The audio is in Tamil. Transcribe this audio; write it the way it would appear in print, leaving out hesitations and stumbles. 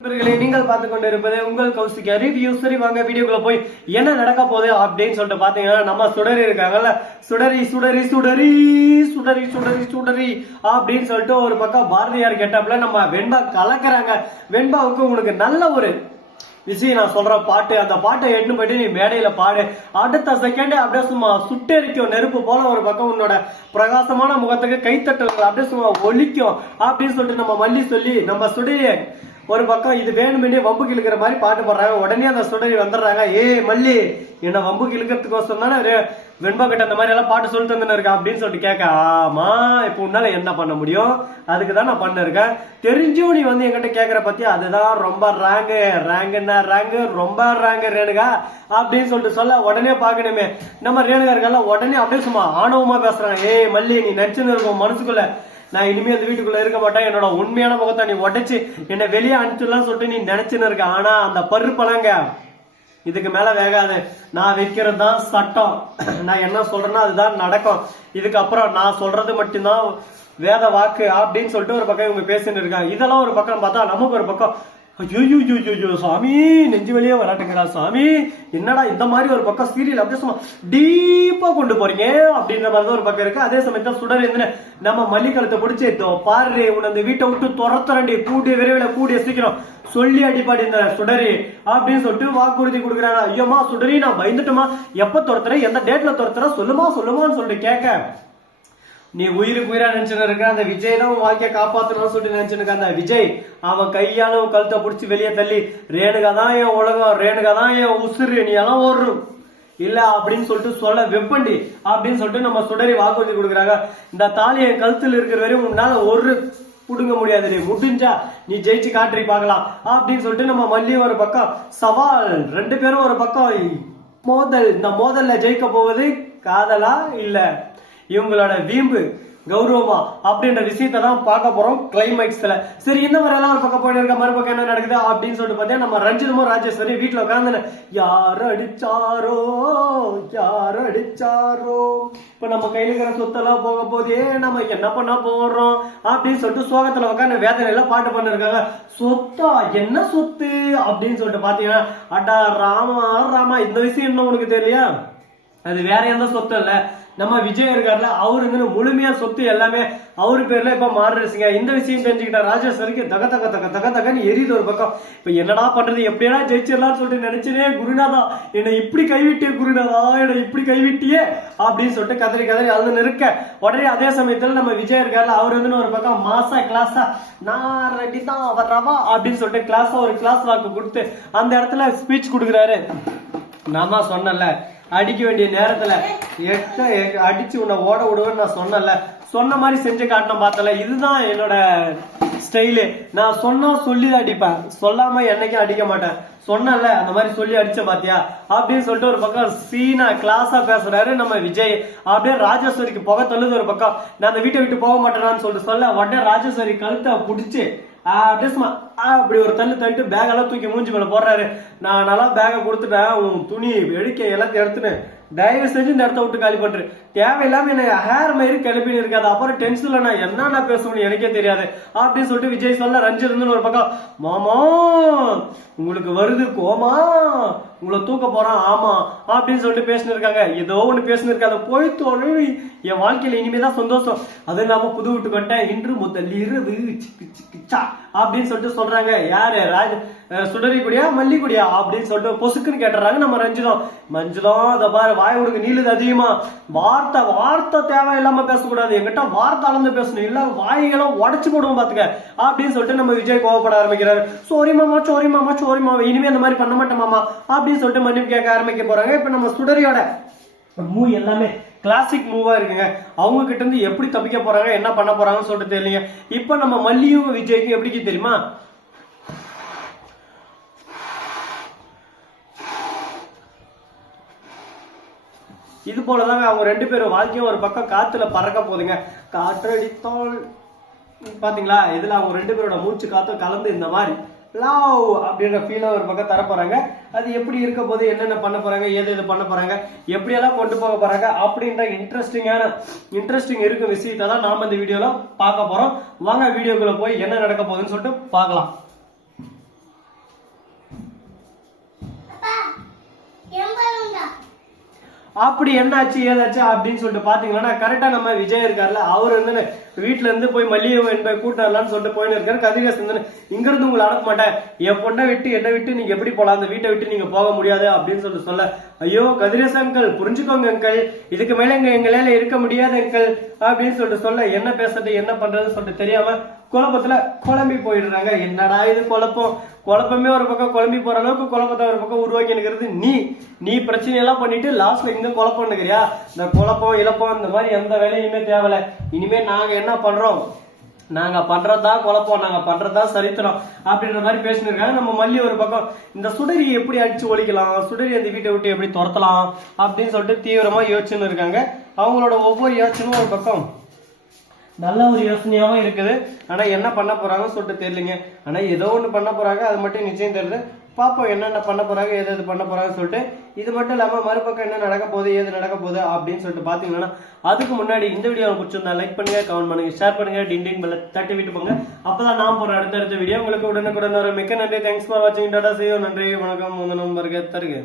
நீங்கள் பார்த்து கொண்டு இருப்பது உங்கள் கௌசிகா ரிவ்யூ. சரி வாங்க வீடியோக்குள்ள போய் என்ன நடக்க போகுது அப்படின்னு சொல்லிட்டு பாத்தீங்கன்னா, நம்ம சுடரி இருக்காங்கல்ல, சுடரி சுடரி சுடரி சுடரி சுடரி சுடரி அப்படின்னு சொல்லிட்டு ஒரு பக்கம் பாரதியார் கெட்டப்ல நம்ம வெண்பா கலக்குறாங்க. வெண்பாவுக்கு உனக்கு நல்ல ஒரு விஷயம் நான் சொல்ற பாட்டு, அந்த பாட்டை எட்டு போயிட்டு நீ மேடையில பாடு, அடுத்த செகண்டே அப்படியே சும்மா சுட்டெரிக்கும் நெருப்பு போல ஒரு பக்கம் உன்னோட பிரகாசமான முகத்துக்கு கைத்தட்டல் அப்படியே சும்மா ஒலிக்கும் அப்படின்னு சொல்லிட்டு நம்ம மல்லி சொல்லி நம்ம சுடைய ஒரு பக்கம் இது வேணுமென்னே வம்புக்கு இழுக்கிற மாதிரி பாட்டு போடுறாங்க. உடனே அந்த சுடரி வந்துடுறாங்க. மல்லி என்ன வம்புக்கு இழுக்கிறதுக்கோசம் தானே வெண்பா கிட்ட அந்த மாதிரி எல்லாம் பாட்டு சொல்லிட்டு வந்து இருக்கா அப்படின்னு சொல்லிட்டு கேட்க, ஆமா இப்ப உன்னால என்ன பண்ண முடியும், அதுக்குதான் நான் பண்ண இருக்கேன். தெரிஞ்சும் நீ வந்து என்கிட்ட கேக்குற பத்தி அதுதான் ரொம்ப ரேங்குன்னா ரேங்கு ரொம்ப ரேங்கு ரேணுகா அப்படின்னு சொல்லிட்டு சொல்ல, உடனே பாக்கணுமே நம்ம ரேணுகா இருக்கல, உடனே அப்படியே சும்மா ஆணவமா பேசுறாங்க. மல்லி நீ நச்சுன்னு இருக்கும் மனசுக்குள்ள, நான் இனிமே அந்த வீட்டுக்குள்ள இருக்க மாட்டேன், என்னோட உண்மையான முகத்தை நீ உடைச்சு என்ன வெளியே அனுப்பிச்சுலாம் சொல்லிட்டு நீ நினைச்சுன்னு இருக்க. ஆனா அந்த பருப்பலங்க இதுக்கு மேல வேகாது. நான் வைக்கிறது தான் சட்டம், நான் என்ன சொல்றேன்னா அதுதான் நடக்கும், இதுக்கப்புறம் நான் சொல்றது மட்டும்தான் வேத வாக்கு அப்படின்னு சொல்லிட்டு ஒரு பக்கம் இவங்க பேசிட்டு இருக்காங்க. இதெல்லாம் ஒரு பக்கம் பார்த்தா நமக்கு ஒரு பக்கம் ஐயோ சாமி நெஞ்சு வெளியே வராட்டுங்களா சாமி, என்னடா இந்த மாதிரி ஒரு பக்கம் சீரியல் அப்படியே சும்மா டீப்பா கொண்டு போறீங்க அப்படின்ற மாதிரி ஒரு பக்கம் இருக்கு. அதே சமயத்துல சுடர் இருந்து நம்ம மல்லிக்கலத்தை பிடிச்சி பாரு உன்னை அந்த வீட்டை விட்டு துரத்துறண்டி, கூடிய விரைவில் கூடிய சீக்கிரம் சொல்லி அடிப்பாடி இந்த சுடரி அப்படின்னு சொல்லிட்டு வாக்குறுதி கொடுக்குறாங்க. ஐயோமா சுடரி நான் பயந்துட்டுமா, எப்ப துரத்துறேன் எந்த டேட்ல துரத்துற சொல்லுமான்னு சொல்லிட்டு கேட்க, நீ உயிருக்கு உயிரா நினைச்சுன்னு இருக்க அந்த விஜய் தான் வாழ்க்கையை காப்பாத்தணும்னு சொல்லிட்டு நினைச்சுன்னு இருக்க. அந்த விஜய் அவன் கையாலும் கழுத்தை பிடிச்சி வெளியே தள்ளி, ரேணுகா தான் என் உலகம், ரேணுகா தான் என் உசுறு, நீ எல்லாம் ஓடுறோம் இல்ல அப்படின்னு சொல்லிட்டு சொல்ல வெப்பண்டி அப்படின்னு சொல்லிட்டு நம்ம சுடரி வாக்குறுதி கொடுக்குறாங்க. இந்த தாலியை கழுத்துல இருக்கிற வரையும் உன்னால ஒரு புடுங்க முடியாது, நீ முடிஞ்சா நீ ஜெயிச்சு காட்டி பார்க்கலாம் அப்படின்னு சொல்லிட்டு நம்ம மல்லி ஒரு பக்கம் சவால், ரெண்டு பேரும் ஒரு பக்கம் மோதல். இந்த மோதல்ல ஜெயிக்க போவது காதலா இல்ல இவங்களோட வீம்பு கௌரவமா அப்படின்ற விஷயத்தை தான் பார்க்க போறோம் கிளைமேக்ஸ்ல. சரி இந்த மாதிரி எல்லாம் ஒரு பக்கம் போயிட்டு இருக்க, மறுபக்கம் என்ன நடக்குது அப்படின்னு சொல்லிட்டு பார்த்தா, நம்ம ரஞ்சிதமும் ராஜேஸ்வரி வீட்டுல உட்காந்து யார் அடிச்சாரோ இப்ப நம்ம கையில இருக்கிற சொத்தெல்லாம் போக போதே நம்ம என்ன பண்ண போறோம் அப்படின்னு சொல்லிட்டு சோகத்துல உட்காந்து வேதனையில பாட்டு பண்ணிருக்காங்க. சொத்தா என்ன சொத்து அப்படின்னு சொல்லிட்டு பாத்தீங்கன்னா, அடா ராமா இந்த விஷயம் என்ன உனக்கு தெரியலையா, அது வேற எந்த சொத்து இல்ல, நம்ம விஜய் இருக்காருல அவரு முழுமையா சொத்து எல்லாமே அவரு பேர்ல இப்ப மாறுச்சுங்க. இந்த விஷயம் தெரிஞ்சுக்கிட்ட ராஜேஸ்வரிக்கு தகன்னு எரியுது ஒரு பக்கம். இப்ப என்னடா பண்றது, எப்படியா ஜெயிச்சிடலாம்னு சொல்லிட்டு நினைச்சனே, குருநாதா என்னை இப்படி கைவிட்டியே, குருநாதா என்னை இப்படி கைவிட்டியே அப்படின்னு சொல்லிட்டு கதறி அது இருக்க. உடனே அதே சமயத்துல நம்ம விஜய் இருக்காருல அவரு ஒரு பக்கம் மாசா கிளாஸா நான் ரெடி தான் அவர் ரவா அப்படின்னு சொல்லிட்டு கிளாஸா ஒரு கிளாஸ் வாக்கு கொடுத்து அந்த இடத்துல ஸ்பீச் கொடுக்குறாரு. நான் தான் சொன்னல அடிக்க வேண்டிய நேரத்துல அடிச்சு உன்னை ஓட விடுவேன்னு நான் சொன்னல, சொன்ன மாதிரி செஞ்சு காட்டணும் பார்த்தல, இதுதான் என்னோட ஸ்டைலு. நான் சொன்னா சொல்லி அடிப்பேன், சொல்லாம என்னைக்கும் அடிக்க மாட்டேன், சொன்னல அந்த மாதிரி சொல்லி அடிச்ச பாத்தியா அப்படின்னு சொல்லிட்டு ஒரு பக்கம் சீனா கிளாஸா பேசுறாரு நம்ம விஜய். அப்படியே ராஜேஸ்வரிக்கு புகை தள்ளுது ஒரு பக்கம், நான் அந்த வீட்டை விட்டு போக மாட்டேனான்னு சொல்லிட்டு சொல்ல, உடனே ராஜேஸ்வரி கழுத்தை பிடிச்சு அப்படி ஒரு தள்ளிட்டு பேக் எல்லாம் தூக்கி மூஞ்சி மேல போடுறாரு. நான் நல்லா பேக கொடுத்துட்டேன், உன் துணி எடுக்க எல்லாத்தையும் எடுத்துட்டு தயவு செஞ்சு இந்த இடத்த விட்டு காலி பண்றேன், தேவையில்லாம என்ன ஹேர் மயிறு கிளப்பின்னு இருக்காது, அப்புறம் டென்ஷன்ல நான் என்ன பேசணும்னு எனக்கே தெரியாது அப்படின்னு சொல்லிட்டு விஜய் சொல்ல, ரஞ்சித் ஒரு பக்கம் மாமா உங்களுக்கு வருது கோமா, உங்களை தூக்க போறான் ஆமா அப்படின்னு சொல்லிட்டு பேசினு இருக்காங்க. ஏதோ ஒண்ணு பேசினு இருக்காங்க, போய் தோழி என் வாழ்க்கையில இனிமேதான் சந்தோஷம், அது இல்லாம புது வீட்டு கொண்டேன் இன்று முதல் இரவு அப்படின்னு சொல்லிட்டு சொல்றாங்க. யாரு சுடரி குடியா மல்லி குடியா அப்படின்னு சொல்லிட்டு பொசுக்குன்னு கேட்டுறாங்க நம்ம மஞ்சுதம். அதை பாரு வாய் உனக்கு நீளுது அதிகமா, வார்த்தை தேவையில்லாம பேசக்கூடாது, என்கிட்ட வார்த்தை அளந்து பேசணும், இல்ல வாய்களும் உடச்சு போடுவோம் பாத்துக்க அப்படின்னு சொல்லிட்டு நம்ம விஜய் கோவப்பட ஆரம்பிக்கிறாரு. சோரி மாமா இனிமே அந்த மாதிரி பண்ண மாட்டேன் மாமா அப்படின்னு சொல்லிட்டு மன்னிப்பு கேட்க ஆரம்பிக்க போறாங்க. இப்ப நம்ம சுடரியோட மூவ் எல்லாமே கிளாசிக் மூவா இருக்குங்க. அவங்க கிட்ட இருந்து எப்படி தப்பிக்க போறாங்க என்ன பண்ண போறாங்கன்னு சொல்லிட்டு தெரியலங்க. இப்ப நம்ம மல்லியும் விஜய்க்கும் எப்படி தெரியுமா, இது போலதாங்க அவங்க ரெண்டு பேரும் வாழ்க்கையும் ஒரு பக்கம் காத்துல பறக்க போகுதுங்க. காற்றடித்தால் பாத்தீங்களா, இதுல அவங்க ரெண்டு பேரோட மூச்சு காத்தும் கலந்து இந்த மாதிரி லவ் அப்படின்ற ஃபீல ஒரு பக்கம் தர போறாங்க. அது எப்படி இருக்க போது, என்னென்ன பண்ண போறாங்க, எது பண்ண போறாங்க, எப்படியெல்லாம் கொண்டு போக போறாங்க அப்படின்ற இன்ட்ரெஸ்டிங் இருக்கும் விஷயத்தை தான் நாம இந்த வீடியோல பார்க்க போறோம். வாங்க வீடியோக்குள்ள போய் என்ன நடக்க போகுதுன்னு சொல்லிட்டு பார்க்கலாம். அப்படி என்னாச்சு ஏதாச்சு அப்படின்னு சொல்லிட்டு பாத்தீங்கன்னா கரெக்டா நம்ம விஜய் இருக்காருல்ல, அவர் வந்து வீட்டுல இருந்து போய் மல்லிகை போய் கூட்டலாம்னு சொல்லிட்டு போயின்னு இருக்காரு. கதிரேசன் வந்து இங்க இருந்து உங்களை அனுப்ப மாட்டேன், என் பொண்ணை விட்டு என்னை விட்டு நீங்க எப்படி போலாம், அந்த வீட்டை விட்டு நீங்க போக முடியாது அப்படின்னு சொல்லிட்டு சொல்ல, ஐயோ கதிரேசன் அங்கிள் புரிஞ்சுக்கோங்க அங்கிள், இதுக்கு மேல எங்களால இருக்க முடியாது அங்கிள் அப்படின்னு சொல்லிட்டு சொல்ல, என்ன பேசுறது என்ன பண்றதுன்னு சொல்லிட்டு தெரியாம குழப்பத்துல குழம்பி போயிடுறாங்க. என்னடா இது குழப்பமே ஒரு பக்கம் குழம்பி போற அளவுக்கு குழப்பத்தை ஒரு பக்கம் உருவாக்கி இருக்கிறது நீ பிரச்சனை எல்லாம் பண்ணிட்டு லாஸ்ட்ல இங்க குழப்பம் நிக்கிறியா? இந்த குழப்பம் இழப்பம் இந்த மாதிரி எந்த வேலையுமே தேவையில்ல. இனிமே நாங்க என்ன பண்றோம், நாங்க பண்றதா குழப்பம், நாங்க பண்றதா சரித்திரம் அப்படின்ற மாதிரி பேசிட்டு இருக்காங்க. நம்ம மல்லி ஒரு பக்கம் இந்த சுடரி எப்படி அடிச்சு ஒழிக்கலாம், சுடரி அந்த வீட்டை விட்டு எப்படி துரத்தலாம் அப்படின்னு சொல்லிட்டு தீவிரமா யோசிச்சுன்னு இருக்காங்க. அவங்களோட ஒவ்வொரு யோசனையும் ஒரு பக்கம் நல்ல ஒரு யோசனையாவும் இருக்குது. ஆனா என்ன பண்ண போறாங்கன்னு சொல்லிட்டு தெரியலங்க. ஆனா ஏதோ ஒண்ணு பண்ண போறாங்க, அது மட்டும் நிச்சயம் தெரியுது. பாப்போம் என்னென்ன பண்ண போறாங்க, எது பண்ண போறாங்கன்னு சொல்லிட்டு. இது மட்டும் இல்லாம மறுபக்கம் என்ன நடக்க போகுது, ஏது நடக்க போகுது அப்படின்னு சொல்லிட்டு பாத்தீங்கன்னா, அதுக்கு முன்னாடி இந்த வீடியோ பிடிச்சிருந்தா லைக் பண்ணுங்க, கமெண்ட் பண்ணுங்க, ஷேர் பண்ணுங்க, டிண்டிங் பெல்ல தட்டி விட்டு போங்க. அப்பதான் நான் போற அடுத்த வீடியோ உங்களுக்கு உடனுக்குடன் வரும். மிக்க நன்றி. தேங்க்ஸ் ஃபார் வாட்சிங். Tata, see you. நன்றி, வணக்கம், வந்தனம், வருக, தருக.